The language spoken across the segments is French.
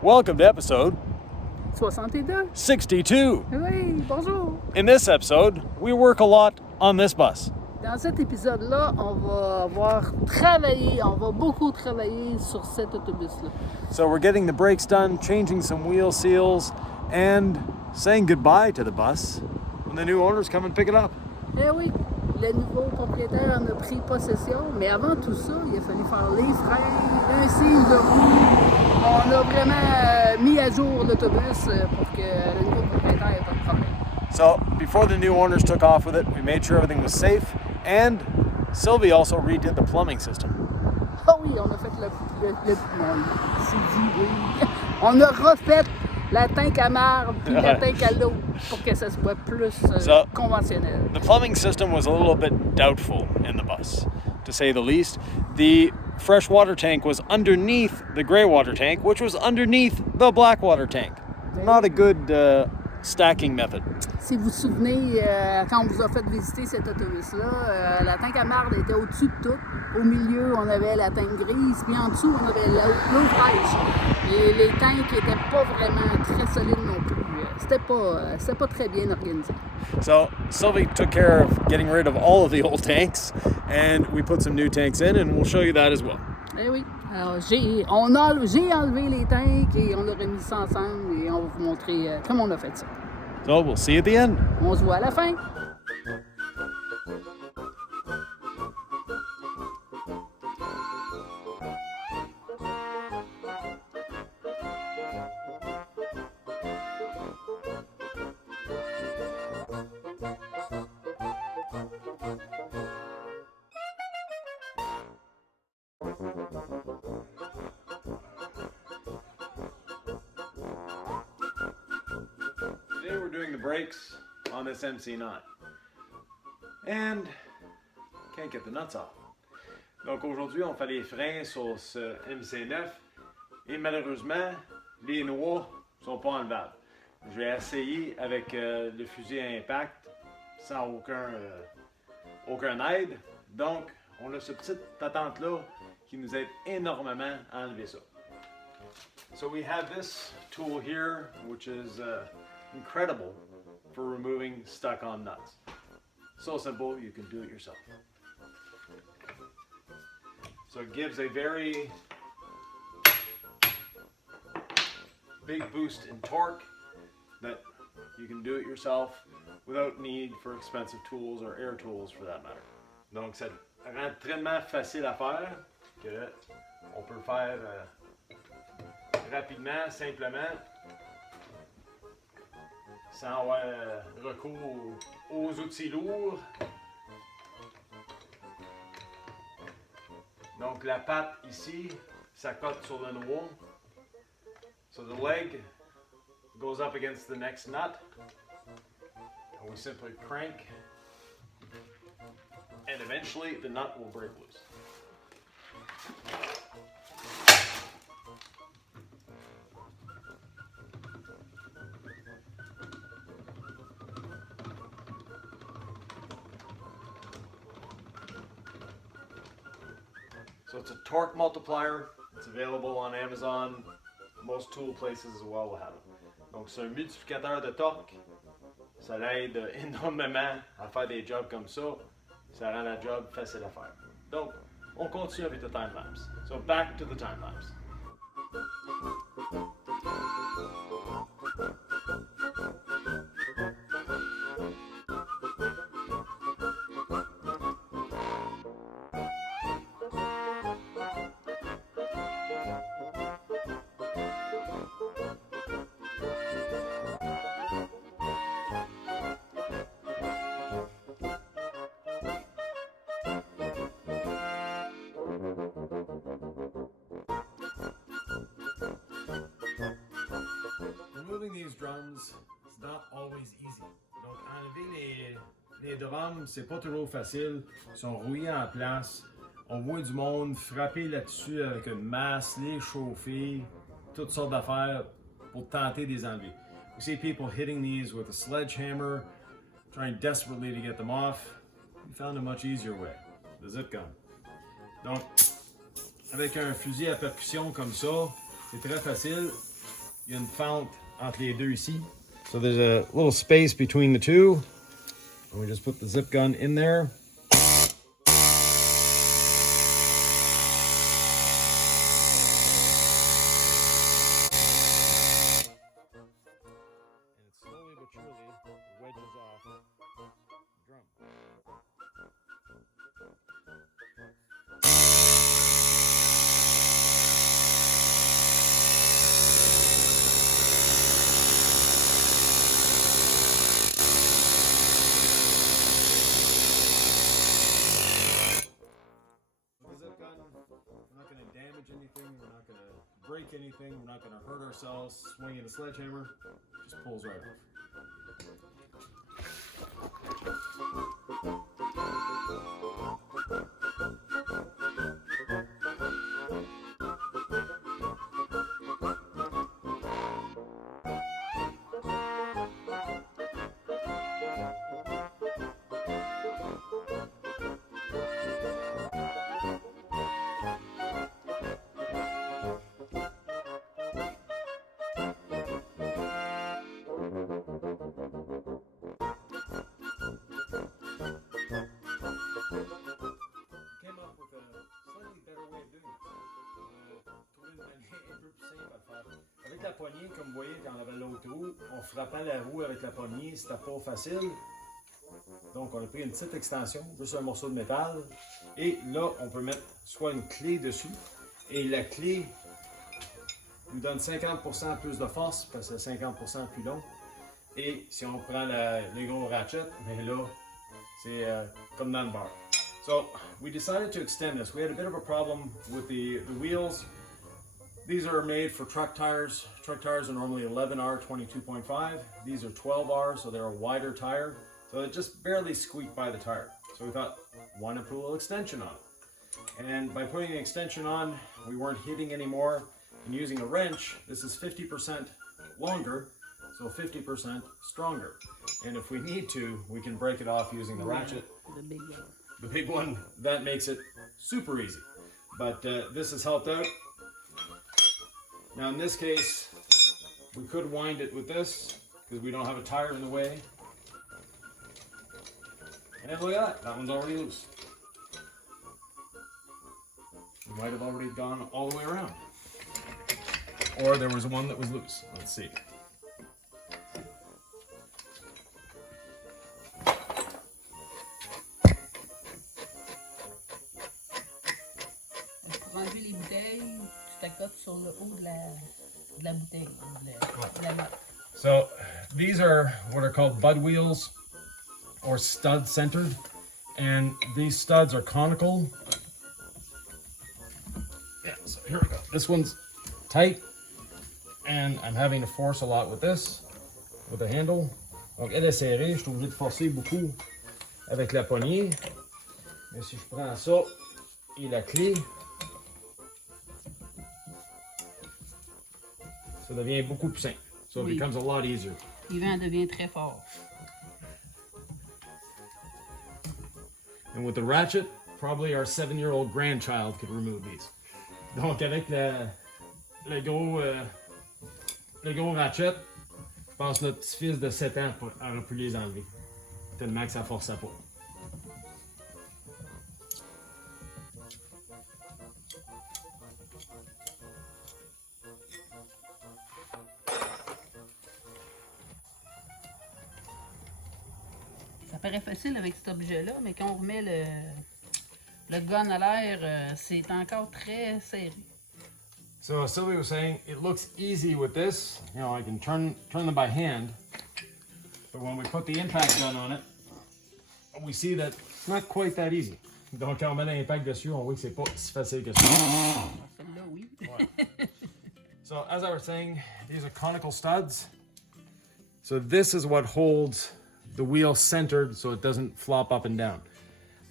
Welcome to episode 62. 62. Oui, bonjour. In this episode, we work a lot on this bus. Dans cet épisode-là, on va beaucoup travailler sur cet autobus-là. So we're getting the brakes done, changing some wheel seals, and saying goodbye to the bus when the new owners come and pick it up. Eh oui, le nouveau propriétaire en a pris possession, mais avant tout ça, il a fallu faire les freins, un signe de roue. On a vraiment mis à jour l'autobus pour que le nouveau propriétaire n'ait pas de problème. So before the new owners took off with it, we made sure everything was safe, and Sylvie also redid the plumbing system. Ah oui, on a fait on a refait la tank à marbre puis la tank à l'eau pour que ça soit plus conventionnel. The plumbing system was a little bit doubtful in the bus, to say the least. The fresh water tank was underneath the gray water tank, which was underneath the black water tank. Not a good stacking method. Si vous vous souvenez, quand on vous a fait visiter cet autobus-là, la tank à marde était au-dessus de tout. Au milieu, on avait la tank grise, puis en dessous, on avait l'eau fraîche. Et les tanks n'étaient pas vraiment très solides non plus. C'était pas très bien organisé. So Sylvie took care of getting rid of all of the old tanks, and we put some new tanks in, and we'll show you that as well. Eh oui. Alors, j'ai enlevé les tanks et on a remis ça ensemble et on va vous montrer comment on a fait ça. So we'll see you at the end. On se voit à la fin. Today we're doing the brakes on this MC9 and can't get the nuts off. Donc aujourd'hui on fait les freins sur ce MC9 et malheureusement les noix sont pas enlevables. Je vais essayer avec le fusil à impact sans aucun aide. Donc on a ce petite patente là qui nous aide énormément à enlever ça. So we have this tool here which is incredible for removing stuck-on nuts. So simple, you can do it yourself. So it gives a very big boost in torque that you can do it yourself without need for expensive tools or air tools for that matter. Donc c'est tellement facile à faire que on peut le faire rapidement, simplement, sans avoir recours aux outils lourds. Donc la patte ici, ça cote sur le noix. So the leg goes up against the next nut. And we simply crank. And eventually the nut will break loose. So it's a torque multiplier. It's available on Amazon. Most tool places as well will have it. Donc c'est un multiplicateur de torque. Ça l'aide énormément à faire des jobs comme ça. Ça rend la job facile à faire. Donc on continue avec le time lapse. So back to the time lapse. Removing these drums is not always easy. Donc enlever les drums, c'est pas toujours facile. Ils sont rouillés en place. On voit du monde frapper là-dessus avec une masse, les chauffer, toutes sortes d'affaires pour tenter de les enlever. We see people hitting these with a sledgehammer, trying desperately to get them off. We found a much easier way, the zip gun. Donc, avec un fusil à percussion comme ça, c'est très facile. il y a une fente entre les deux ici. So there's a little space between the two. And we just put the zip gun in there. Slowly but surely wedges off the drum. With the zip gun, we're not going to damage anything, we're not going to break anything, we're not going to hurt ourselves swinging a sledgehammer. It just pulls right off. Avec la poignée, comme vous voyez quand on avait l'autre roue, en frappant la roue avec la poignée, c'était pas facile. Donc on a pris une petite extension, juste un morceau de métal. Et là, on peut mettre soit une clé dessus. Et la clé nous donne 50% plus de force, parce que c'est 50% plus long. Et si on prend les gros ratchets, mais là, c'est comme dans le bar. So we decided to extend this. We had a bit of a problem with the wheels. These are made for truck tires. Truck tires are normally 11R 22.5. These are 12R, so they're a wider tire. So it just barely squeaked by the tire. So we thought, why not put a little extension on it? And by putting the extension on, we weren't hitting anymore. And using a wrench, this is 50% longer, so 50% stronger. And if we need to, we can break it off using the ratchet. The big one. The big one, that makes it super easy. But this has helped out. Now in this case, we could wind it with this because we don't have a tire in the way. And look at that one's already loose. We might have already gone all the way around. Or there was one that was loose. Let's see. Pour enlever les bouteilles, tu t'accotes sur le haut de la bouteille, de la note. So these are what are called bud wheels or stud centered. And these studs are conical. Yeah, so here we go. This one's tight. And I'm having to force a lot with this, with the handle. Donc elle est serrée, je suis obligé de forcer beaucoup avec la poignée. Mais si je prends ça et la clé, ça devient beaucoup plus simple. So it becomes a lot easier. Le vent devient très fort. And with the ratchet, probably our 7-year-old grandchild could remove these. Donc avec le gros ratchet, je pense que notre petit-fils de 7 ans aurait pu les enlever. Tellement que ça forçait pas. Ça paraît facile avec cet objet-là, mais quand on remet le gun à l'air, c'est encore très serré. So Sylvia was saying it looks easy with this. You know, I can turn them by hand. But when we put the impact gun on it, we see that it's not quite that easy. Donc quand on met l'impact dessus, on voit que c'est pas si facile que ça. Celle-là, oui. So as I was saying, these are conical studs. So this is what holds the wheel centered so it doesn't flop up and down.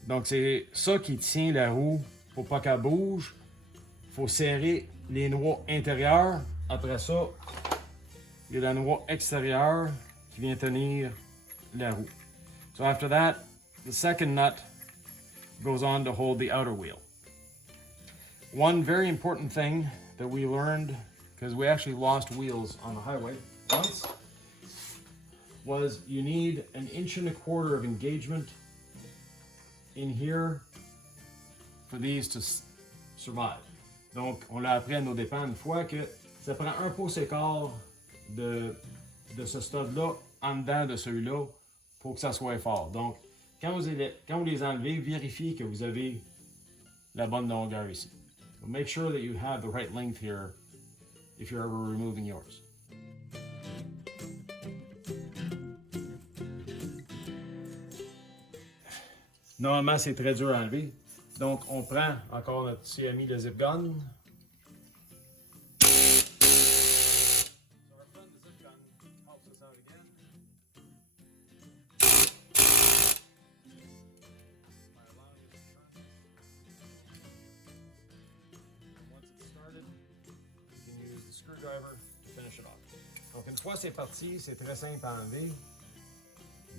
Donc c'est ça qui tient la roue pour pas qu'elle bouge. Faut serrer les noix intérieures. Après ça, il y a la noix extérieure qui vient tenir la roue. So after that, the second nut goes on to hold the outer wheel. One very important thing that we learned because we actually lost wheels on the highway once, was you need 1.25 inches of engagement in here for these to survive. Donc, on l'a appris à nos dépens une fois que ça prend 1 pouce et quart de ce stud-là en dedans de celui-là pour que ça soit fort. Donc, quand vous les enlevez, vérifiez que vous avez la bonne longueur ici. So make sure that you have the right length here if you're ever removing yours. Normalement, c'est très dur à enlever. Donc, on prend encore notre petit ami de zip gun. Screwdriver to finish it off. Donc une fois c'est parti, c'est très simple à enlever,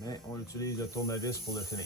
mais on utilise le tournevis pour le finir.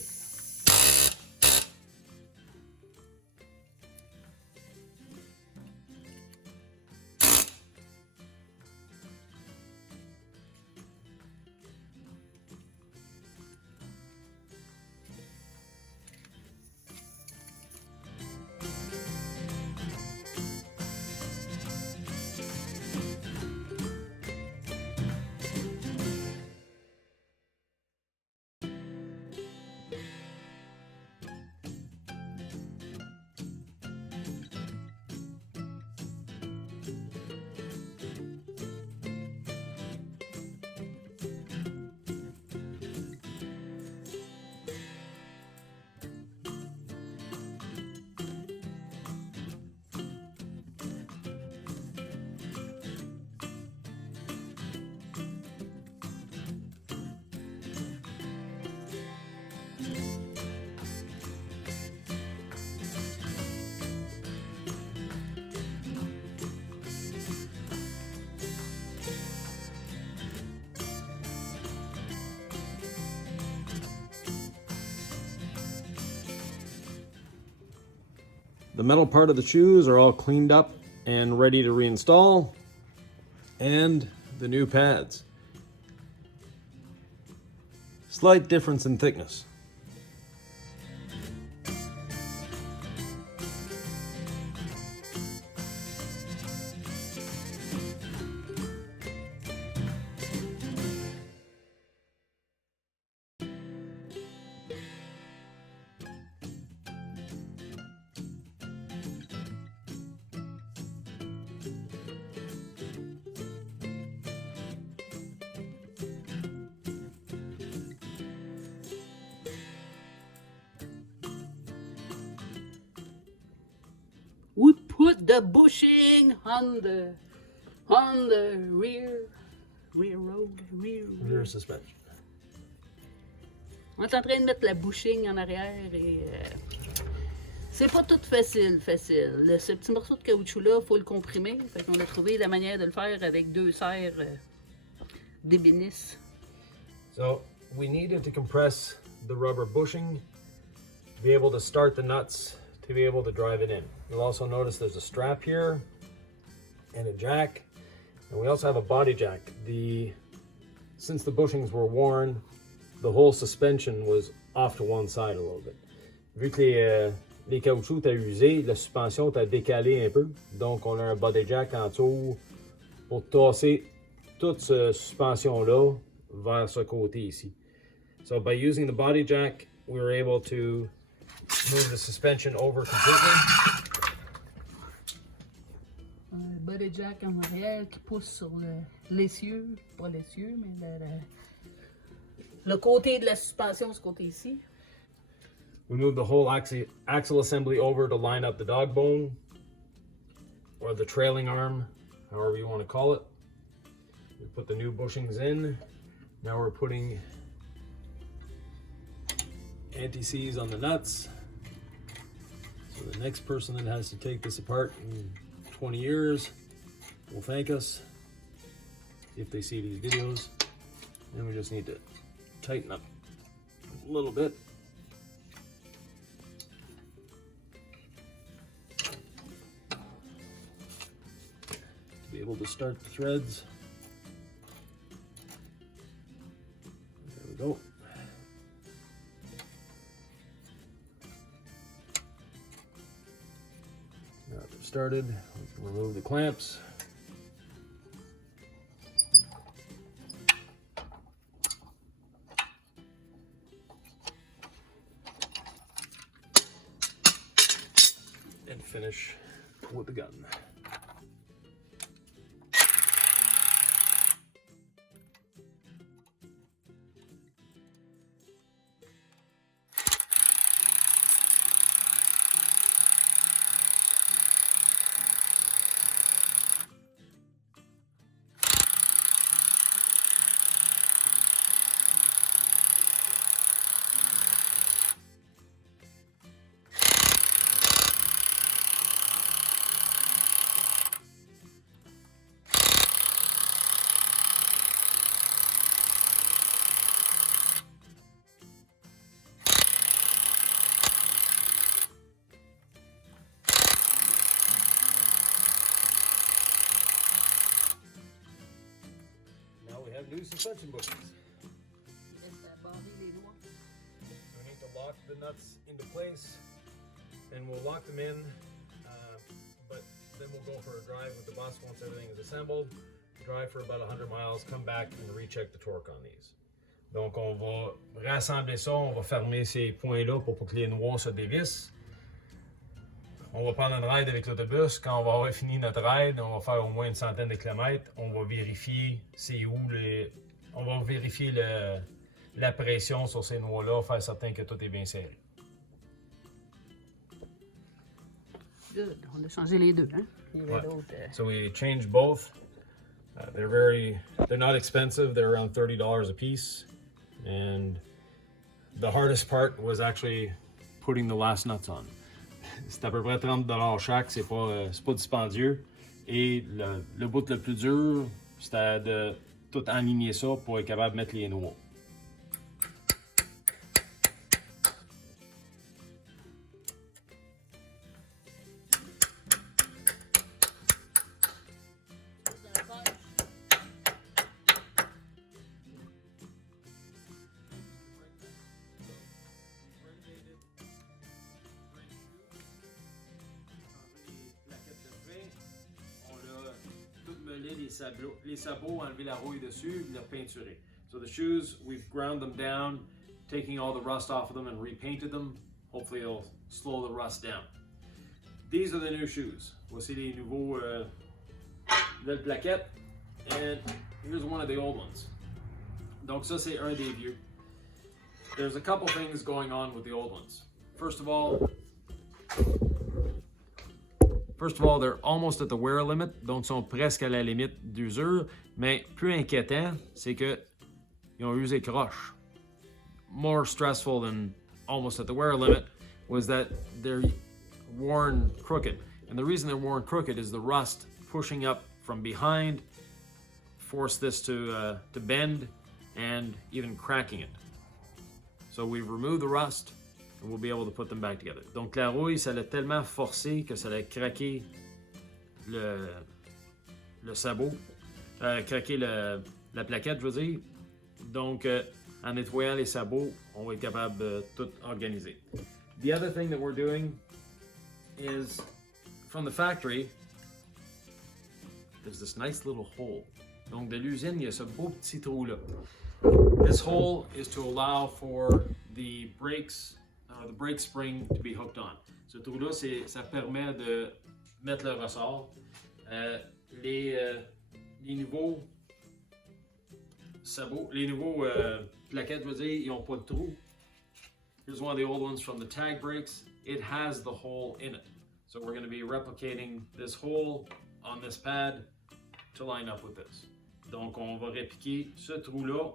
The metal part of the shoes are all cleaned up and ready to reinstall, and the new pads. Slight difference in thickness. We put the bushing on the rear suspension. On est en train de mettre la bushing en arrière et c'est pas tout facile. Ce petit morceau de caoutchouc-là, il faut le comprimer. Fait qu'on a trouvé la manière de le faire avec 2 serres d'ébénisses. So we needed to compress the rubber bushing to be able to start the nuts, to be able to drive it in. You'll also notice there's a strap here and a jack, and we also have a body jack. Since the bushings were worn, the whole suspension was off to one side a little bit. Vu que les caoutchoucs étaient usés, la suspension t'a décalé un peu, donc on a un body jack en dessous pour tasser toute cette suspension-là vers ce côté ici. So by using the body jack, we were able to move the suspension over completely. Un body jack en arrière qui pousse sur l'essieu, pas l'essieu, mais le côté de la suspension, ce côté ici. We moved the whole axle assembly over to line up the dog bone, or the trailing arm, however you want to call it. We put the new bushings in. Now we're putting anti-seize on the nuts. So the next person that has to take this apart in 20 years will thank us if they see these videos. And we just need to tighten up a little bit. To be able to start the threads. There we go. Now that they're started, we can remove the clamps. And finish with the gun. New suspension bushings. So we need to lock the nuts into place, and we'll lock them in, but then we'll go for a drive with the bus once everything is assembled. Drive for about 100 miles, come back and recheck the torque on these. Donc on va rassembler ça, on va fermer ces points-là pour que les noix se dévissent. On va prendre une ride avec l'autobus. Quand on va avoir fini notre ride, on va faire au moins une centaine de kilomètres. On va vérifier c'est où on va vérifier la pression sur ces noix-là, faire certain que tout est bien serré. Good. On a changé les deux, hein? Ouais. So we changed both. They're not expensive. They're around $30 a piece. And the hardest part was actually putting the last nuts on. C'est à peu près 30$ chaque, c'est pas dispendieux. Et le bout le plus dur, c'était de tout aligner ça pour être capable de mettre les noix. Les sabots, enlever la rouille dessus, les repeinturer. So the shoes, we've ground them down, taking all the rust off of them and repainted them. Hopefully it'll slow the rust down. These are the new shoes. Voici les nouveaux belles plaquettes. And here's one of the old ones. Donc ça c'est un des vieux. There's a couple things going on with the old ones. First of all, they're almost at the wear limit, donc sont presque à la limite d'usure. Mais plus inquiétant, c'est que ils ont usé croche. More stressful than almost at the wear limit was that they're worn crooked. And the reason they're worn crooked is the rust pushing up from behind forced this to bend and even cracking it. So we've removed the rust. And we'll be able to put them back together. Donc la rouille, ça l'a tellement forcé que ça a craqué le sabot, craqué la plaquette, je veux dire. Donc en nettoyant les sabots, on va être capable de tout organiser. The other thing that we're doing is from the factory, there's this nice little hole. Donc de l'usine, il y a ce beau petit trou là. This hole is to allow for the brakes. The brake spring to be hooked on. Ce trou-là, ça permet de mettre le ressort. Les nouveaux sabots, les nouveaux plaquettes, je veux dire, ils n'ont pas de trou. Here's one of the old ones from the tag brakes. It has the hole in it. So we're going to be replicating this hole on this pad to line up with this. Donc on va répliquer ce trou-là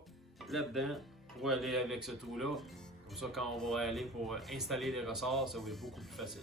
là-dedans pour aller avec ce trou-là. Comme ça, quand on va aller pour installer les ressorts, ça va être beaucoup plus facile.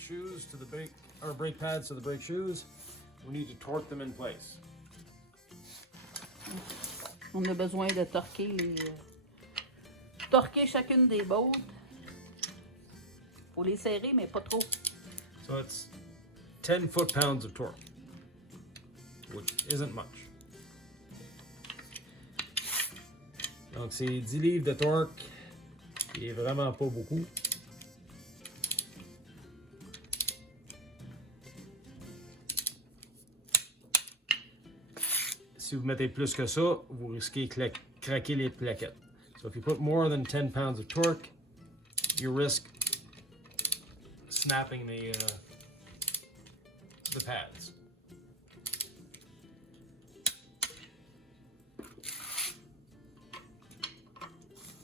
shoes to the brake, or brake pads to the brake shoes, we need to torque them in place. On a besoin de torquer chacune des bottes. Faut les serrer, mais pas trop. So it's 10 foot-pounds of torque, which isn't much. Donc c'est 10 livres de torque, qui est vraiment pas beaucoup. Si vous mettez plus que ça, vous risquez de craquer les plaquettes. So if you put more than 10 pounds of torque, you risk snapping the pads.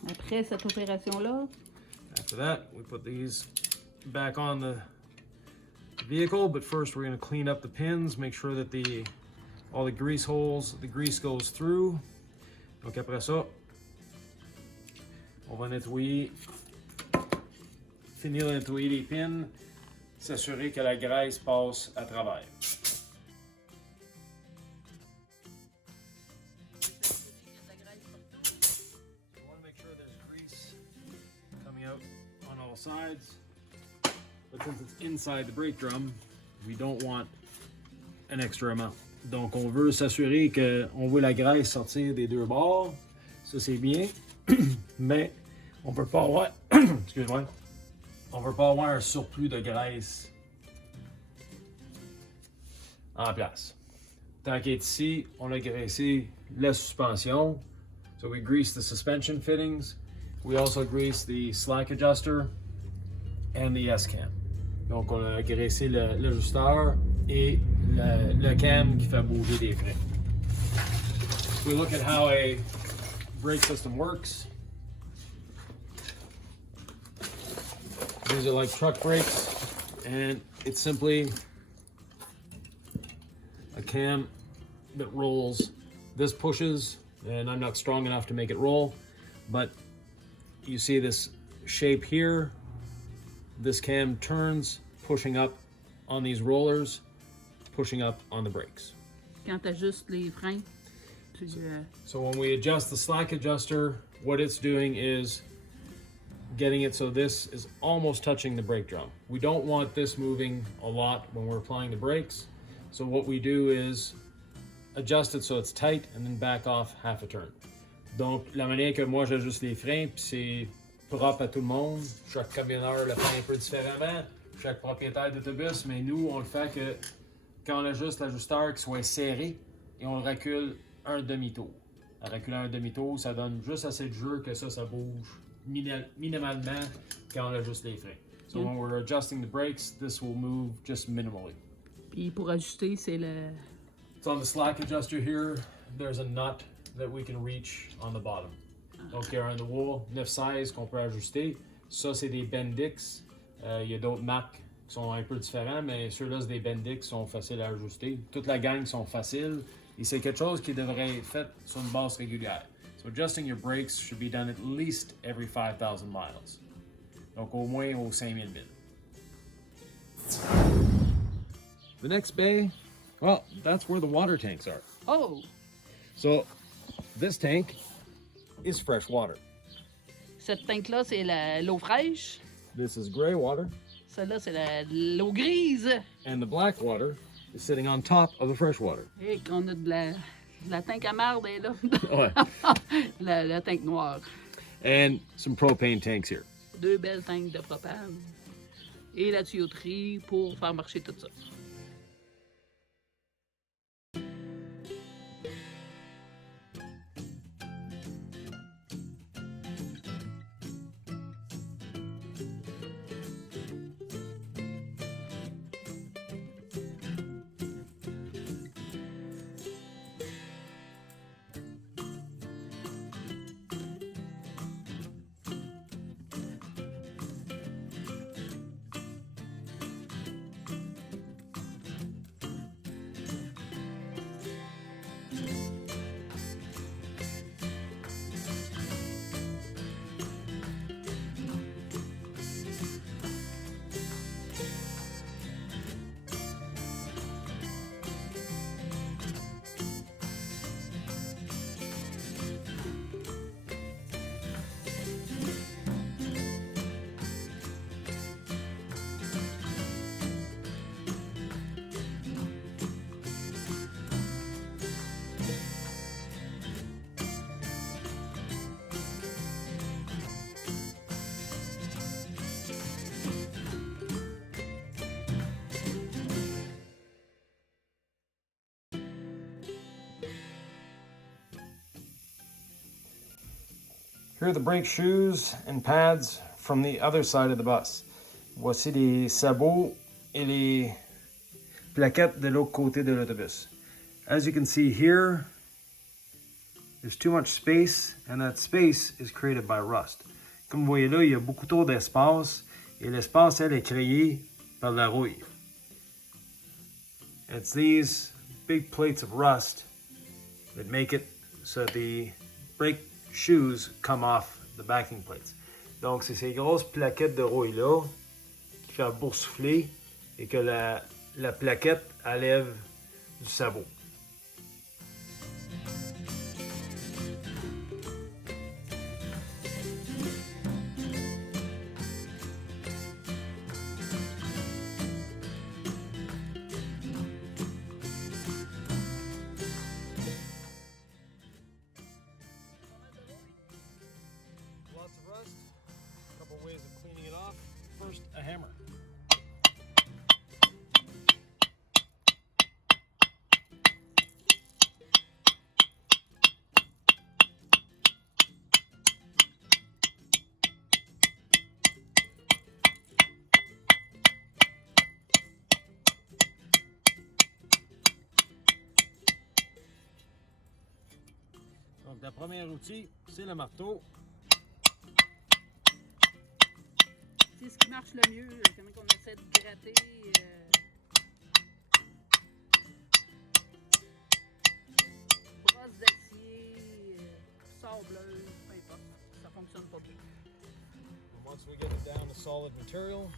Après cette opération-là, After that, we put these back on the vehicle, but first we're going to clean up the pins, make sure that all the grease holes, the grease goes through. Donc après ça, on va nettoyer, finir de nettoyer les pins, s'assurer que la graisse passe à travers. You want to make sure there's grease coming out on all sides, but since it's inside the brake drum, we don't want an extra amount. Donc on veut s'assurer qu'on voit la graisse sortir des deux bords, ça c'est bien, mais on veut pas avoir, excuse-moi, on veut pas avoir un surplus de graisse en place. Tant qu'il est ici, on a graissé la suspension. So we grease the suspension fittings. We also grease the slack adjuster and the S-cam. Donc on a graissé l'ajusteur et le cam qui fait bouger des freins. We look at how a brake system works. These are like truck brakes, and it's simply a cam that rolls. This pushes, and I'm not strong enough to make it roll, but you see this shape here. This cam turns, pushing up on these rollers, pushing up on the brakes. quand tu ajustes les freins, So when we adjust the slack adjuster, what it's doing is getting it so this is almost touching the brake drum. We don't want this moving a lot when we're applying the brakes. So what we do is adjust it so it's tight and then back off half a turn. Donc la manière que moi j'ajuste les freins, puis c'est propre à tout le monde. Chaque camionneur le fait un peu différemment, chaque propriétaire d'autobus, mais nous on le fait que quand on ajuste l'ajusteur qu'il soit serré et on le recule un demi-tour. À reculer un demi-tour, ça donne juste assez de jeu que ça bouge minimalement quand on ajuste les freins. So when we're adjusting the brakes, this will move just minimally. Puis pour ajuster, c'est le... So on the slack adjuster here, there's a nut that we can reach on the bottom. Donc il y a un nouveau 9/16 qu'on peut ajuster. Ça, c'est des Bendix. Il y a d'autres marques qui sont un peu différents, mais ceux-là, c'est des Bendix qui sont faciles à ajuster. Toute la gang sont faciles. Et c'est quelque chose qui devrait être fait sur une base régulière. So adjusting your brakes should be done at least every 5,000 miles. Donc au moins aux 5,000 milles. The next bay, well, that's where the water tanks are. Oh! So this tank is fresh water. Cette tank-là, c'est l'eau fraîche. This is gray water. Celle-là, c'est l'eau grise. And the black water is sitting on top of the fresh water. Et qu'on a de la tank à marde, est là. Ouais. la tank noire. And some propane tanks here. 2 belles tanks de propane. Et la tuyauterie pour faire marcher tout ça. Here are the brake shoes and pads from the other side of the bus. Voici les sabots et les plaquettes de l'autre côté de l'autobus. As you can see here, there's too much space, and that space is created by rust. Comme vous voyez là, il y a beaucoup trop d'espace, et l'espace, elle, est créé par la rouille. It's these big plates of rust that make it so the brake shoes come off the backing plates. Donc, c'est ces grosses plaquettes de rouille-là qui font boursoufler et que la plaquette enlève du sabot. Lots of rust. A couple ways of cleaning it off. First, a hammer. Donc, le premier outil, c'est le marteau. C'est ce qui marche le mieux, quand on essaie de gratter. Brosse d'acier, sableuse, peu importe, ça fonctionne pas bien. Once we get it down to solid material,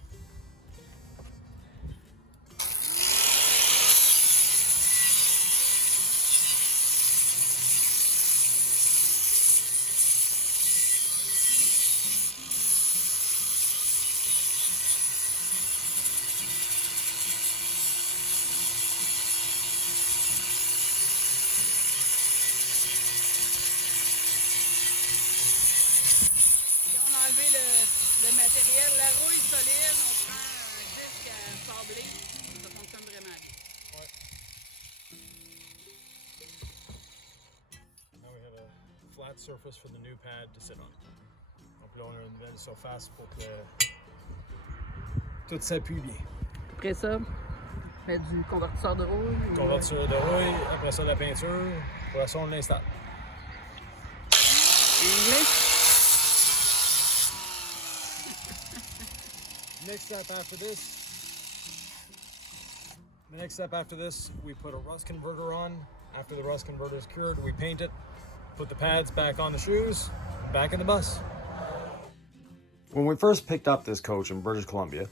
le matériel, la rouille solide, on prend un disque sablé, ça fonctionne vraiment bien. Ouais. Now we have a flat surface for the new pad to sit on. Donc là, on a une belle surface pour que tout s'appuie bien. Après ça, on met du convertisseur de rouille. Convertisseur de rouille, après ça la peinture, après ça on l'installe. Next step after this, we put a rust converter on. After the rust converter is cured, we paint it, put the pads back on the shoes, back in the bus. When we first picked up this coach in British Columbia,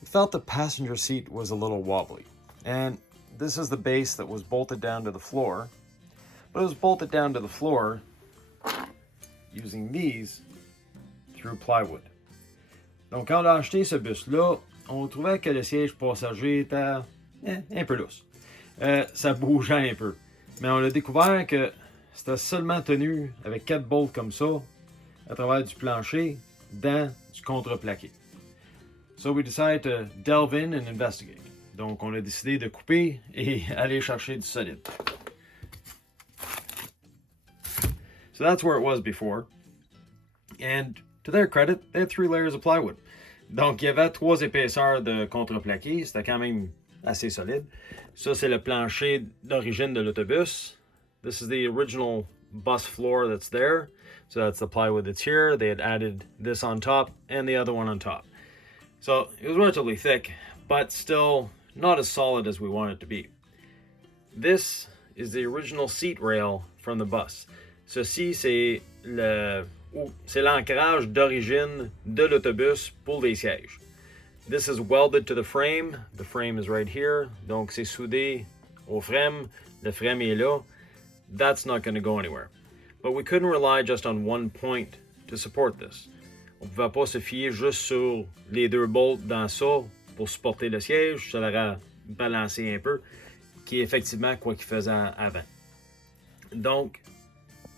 we felt the passenger seat was a little wobbly. And this is the base that was bolted down to the floor, but it was bolted down to the floor using these through plywood. Donc, quand on a acheté ce bus-là, on trouvait que le siège passager était un peu lousse. Ça bougeait un peu. Mais on a découvert que c'était seulement tenu avec 4 bolts comme ça, à travers du plancher, dans du contreplaqué. So we decided to delve in and investigate. Donc, on a décidé de couper et aller chercher du solide. So that's where it was before. And to their credit, they had 3 layers of plywood. Donc, il y avait 3 épaisseurs de contreplaqué. C'était quand même assez solide. Ça, c'est le plancher d'origine de l'autobus. This is the original bus floor that's there. So that's the plywood that's here. They had added this on top and the other one on top. So it was relatively thick, but still not as solid as we want it to be. This is the original seat rail from the bus. Ceci, c'est l'ancrage d'origine de l'autobus pour les sièges. This is welded to the frame. The frame is right here. Donc, c'est soudé au frame. Le frame est là. That's not going to go anywhere. But we couldn't rely just on one point to support this. On ne pouvait pas se fier juste sur les 2 bolts dans ça pour supporter le siège. Ça l'aurait balancé un peu, qui est effectivement quoi qu'il faisait avant. Donc,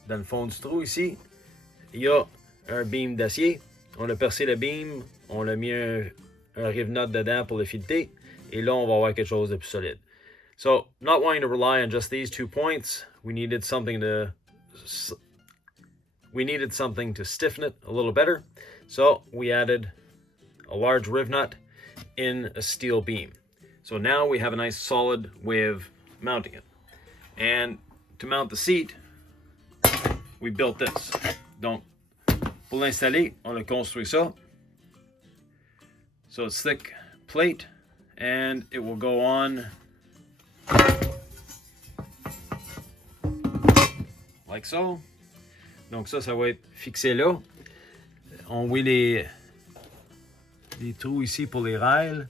dans le fond du trou ici, il y a un beam d'acier. On a percé le beam, on a mis un rive-knot dedans pour le fileter, et là, on va avoir quelque chose de plus solide. So, not wanting to rely on just these 2 points, we needed something to we needed something to stiffen it a little better. So we added a large riv nut in a steel beam. So now we have a nice solid way of mounting it. And to mount the seat, we built this. Donc, pour l'installer, on a construit ça. So it's thick plate, and it will go on like so. Donc ça va être fixé là. On voit les trous ici pour les rails.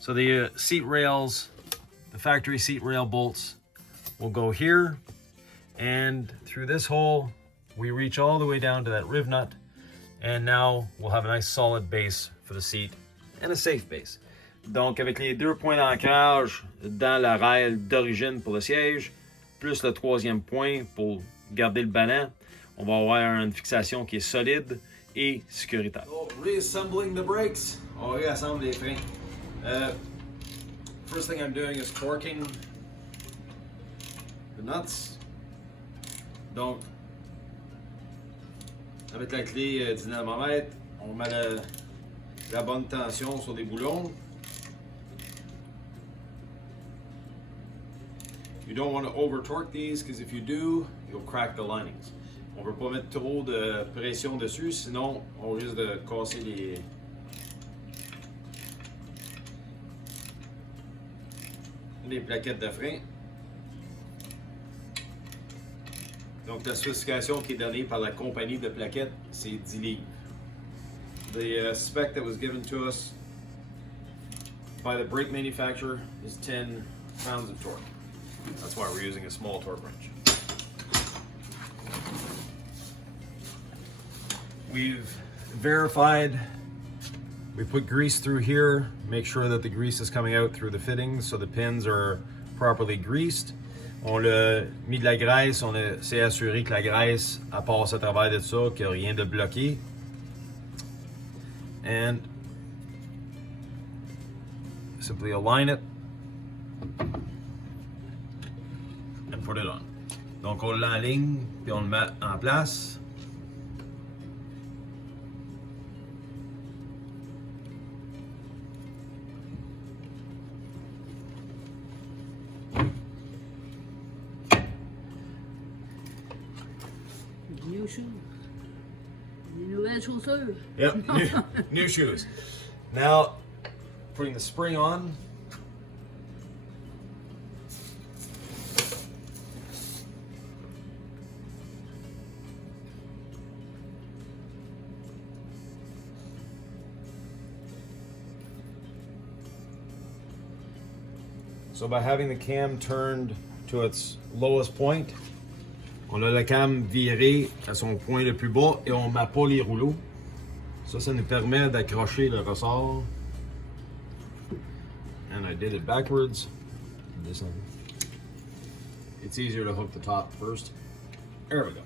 So the seat rails, the factory seat rail bolts will go here, and through this hole we reach all the way down to that riv nut, and now we'll have a nice solid base for the seat and a safe base. Donc avec les 2 points d'ancrage dans la rail d'origine pour le siège, plus le 3e point pour garder le ballon, on va avoir une fixation qui est solide et sécuritaire. So, reassembling the brakes. On réassemble les freins. First thing I'm doing is torquing the nuts. Donc, avec la clé dynamomètre, on met la bonne tension sur les boulons. You don't want to over torque these, because if you do, you'll crack the linings. On ne veut pas mettre trop de pression dessus, sinon on risque de casser les plaquettes de frein. Donc la spécification qui est donnée par la compagnie de plaquettes, c'est 10 livres. The spec that was given to us by the brake manufacturer is 10 pounds of torque. That's why we're using a small torque wrench. We've verified, we put grease through here, make sure that the grease is coming out through the fittings so the pins are properly greased. On l'a mis de la graisse, on s'est assuré que la graisse passe à travers de ça, qu'il n'y a rien de bloqué. And simply align it and put it on. Donc on l'enligne puis on le met en place. New shoes. Nouvelles chaussures. Yep, new shoes. Now, putting the spring on. So by having the cam turned to its lowest point, on a la cam virée à son point le plus bas et on ne met pas les rouleaux. Ça nous permet d'accrocher le ressort. And I did it backwards. It's easier to hook the top first. There we go.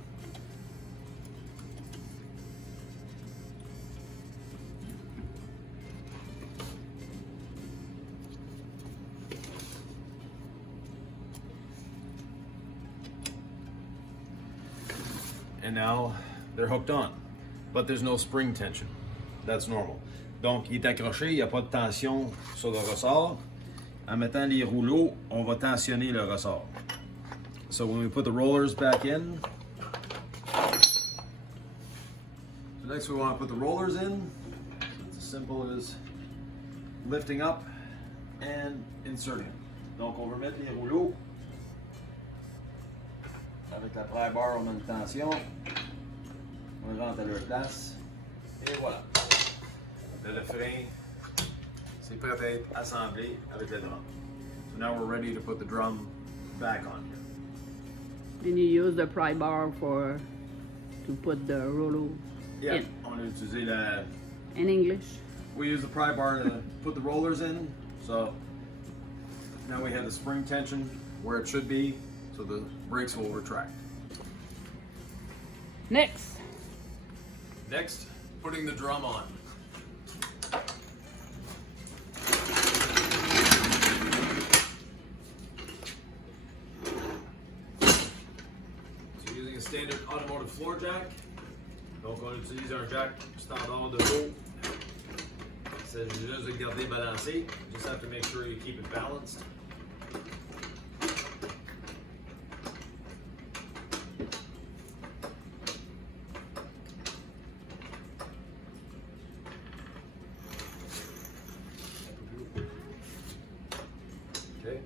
And now they're hooked on, but there's no spring tension. That's normal. Donc il est accroché, il n'y a pas de tension sur le ressort. En mettant les rouleaux, on va tensionner le ressort. So when we put the rollers back in, so next we want to put the rollers in. It's as simple as lifting up and inserting. Donc on va mettre les rouleaux. Avec la pry bar, on met une tension, on rentre à leur place, et voilà. Là, le frein, c'est prêt à être assemblé avec le drum. So now we're ready to put the drum back on here. And you use the pry bar to put the rollo in. On a utilisé la... In English? We use the pry bar to put the rollers in, so now we have the spring tension where it should be. So the brakes will retract. Next, putting the drum on. So using a standard automotive floor jack. Donc on utilise un jack standard de haut. Il s'agit juste de le garder balancé. You just have to make sure you keep it balanced. Okay.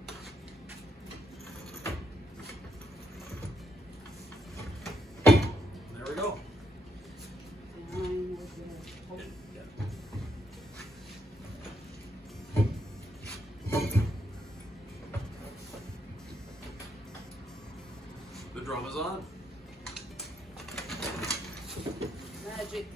There we go. The drum is on. Magic.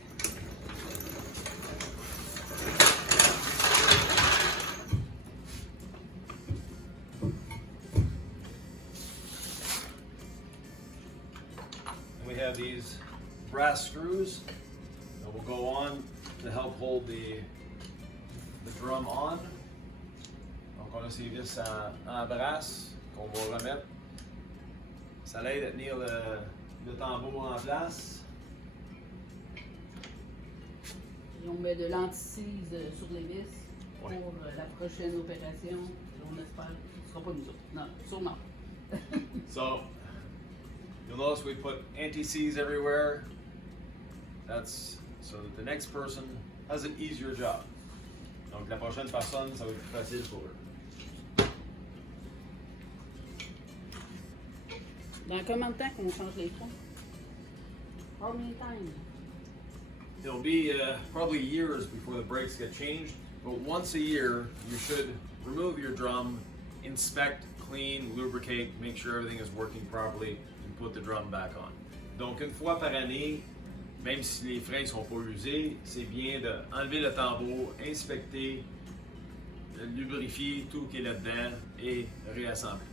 And we have these brass screws that will go on to help hold the drum on. Donc on a ces vis en brasse qu'on va remettre. Ça l'aide à tenir le tambour en place. Et on met de l'anticise sur les vis Ouais. pour la prochaine opération. On espère que ce ne sera pas nous autres. Non, sûrement. So you'll notice we put anti-seize everywhere. That's so that the next person has an easier job. Donc la prochaine personne, ça va être plus facile pour eux. Dans combien de temps qu'on change les fonds? How many times? It'll be probably years before the brakes get changed, but once a year you should remove your drum, inspect, clean, lubricate, make sure everything is working properly, and put the drum back on. Donc une fois par année, même si les freins sont pas usés, c'est bien d'enlever le tambour, inspecter, lubrifier tout ce qui est là-dedans et réassembler.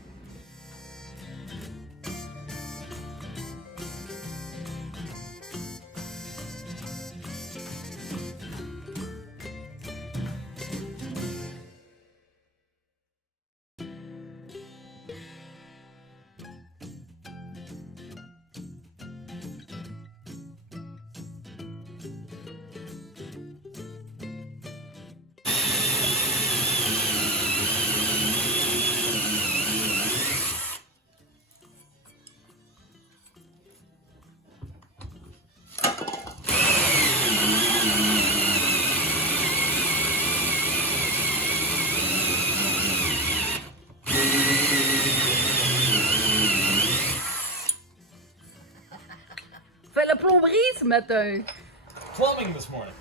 Fais la plomberie ce matin. Plumbing this morning.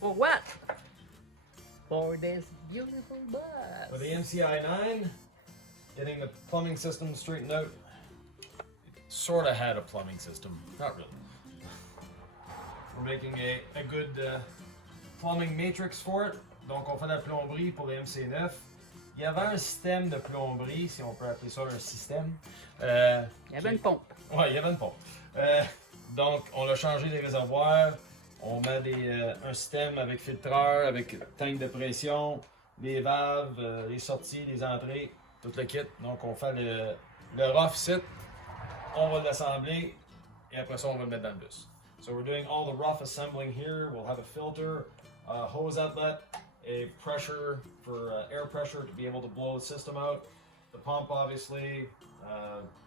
For what? For this beautiful With bus. the MC9, getting the plumbing system straightened out. It sort of had a plumbing system, not really. We're making a good plumbing matrix for it. Donc on fait la plomberie pour le MC9. Il y avait un système de plomberie, si on peut appeler ça un système. Il y avait une pompe. Ouais, il y avait une pompe. Donc on a changé les réservoirs. On met un système avec filtreur, avec tank de pression, les valves, les sorties, les entrées, tout le kit. Donc on fait le rough sit, on va l'assembler et après ça on va le mettre dans le bus. So we're doing all the rough assembling here. We'll have a filter, a hose outlet, a pressure for air pressure to be able to blow the system out. The pump obviously,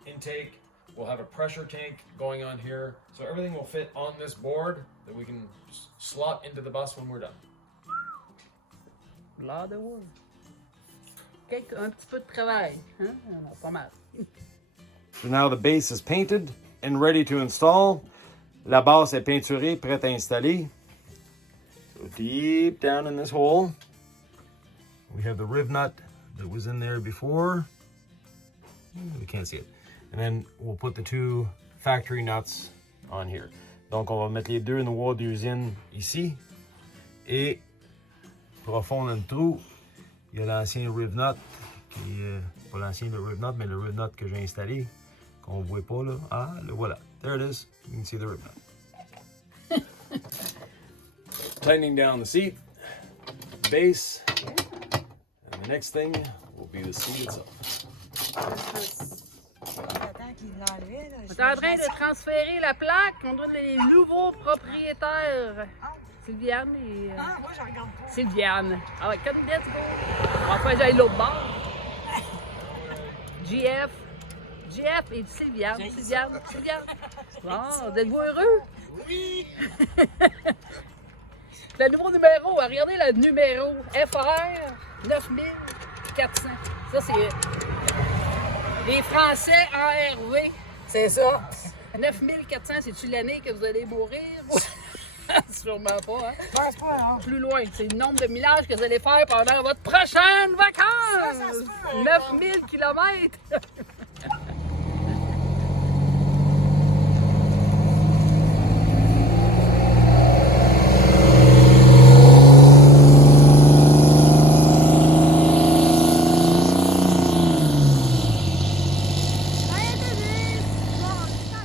intake. We'll have a pressure tank going on here. So everything will fit on this board that we can slot into the bus when we're done. Lot of work. Un petit peu de travail. Hein? Pas mal. So now the base is painted and ready to install. La base est peinturée, prête à installer. So deep down in this hole, we have the rib nut that was in there before. We can't see it. And then we'll put the two factory nuts on here. Donc on va mettre les deux noirs d'usine ici. Et profond dans le trou, il y a l'ancien rib nut, qui pas l'ancien rib nut, mais le rib nut que j'ai installé, qu'on ne voit pas là. Ah, le voilà. There it is. You can see the rib nut. Tightening down the seat, base, and the next thing will be the seat itself. qu'il l'enlevait. On est en train de transférer la plaque. On donne les nouveaux propriétaires. Sylviane et... Ah, moi, je regarde pas. Sylviane. Ah ouais, come let's go. On va faire j'aille l'autre bord. GF et Sylviane. Sylviane. Bon, vous êtes-vous heureux? Oui! Le nouveau numéro, regardez le numéro. FR 9400. Ça, c'est les Français ARV. C'est ça. 9400, c'est-tu l'année que vous allez mourir? Sûrement pas, hein? Je pense pas, hein? Plus loin, c'est le nombre de millages que vous allez faire pendant votre prochaine vacances! Ça se peut, 9000 km!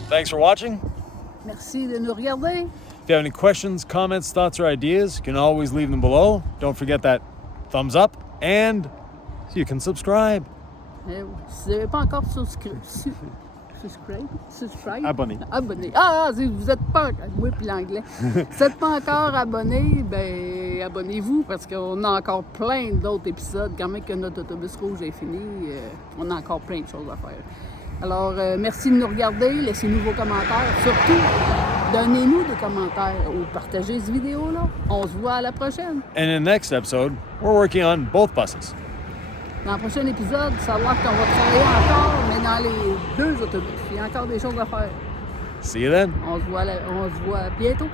Thanks for watching. Merci de nous regarder. If you have any questions, comments, thoughts, or ideas, you can always leave them below. Don't forget that thumbs up and you can subscribe. Si vous n'avez pas encore subscribe. Abonné. Si vous n'êtes pas... Moi puis l'anglais. Si vous n'êtes pas encore abonné, ben abonnez-vous parce qu'on a encore plein d'autres épisodes. Quand même que notre autobus rouge est fini, on a encore plein de choses à faire. Alors, merci de nous regarder. Laissez-nous vos commentaires. Surtout, donnez-nous des commentaires ou partagez cette vidéo-là. On se voit à la prochaine. And in the next episode, we're working on both buses. Dans le prochain épisode, savoir qu'on va travailler encore, mais dans les deux autobus. Il y a encore des choses à faire. See you then. On se voit bientôt.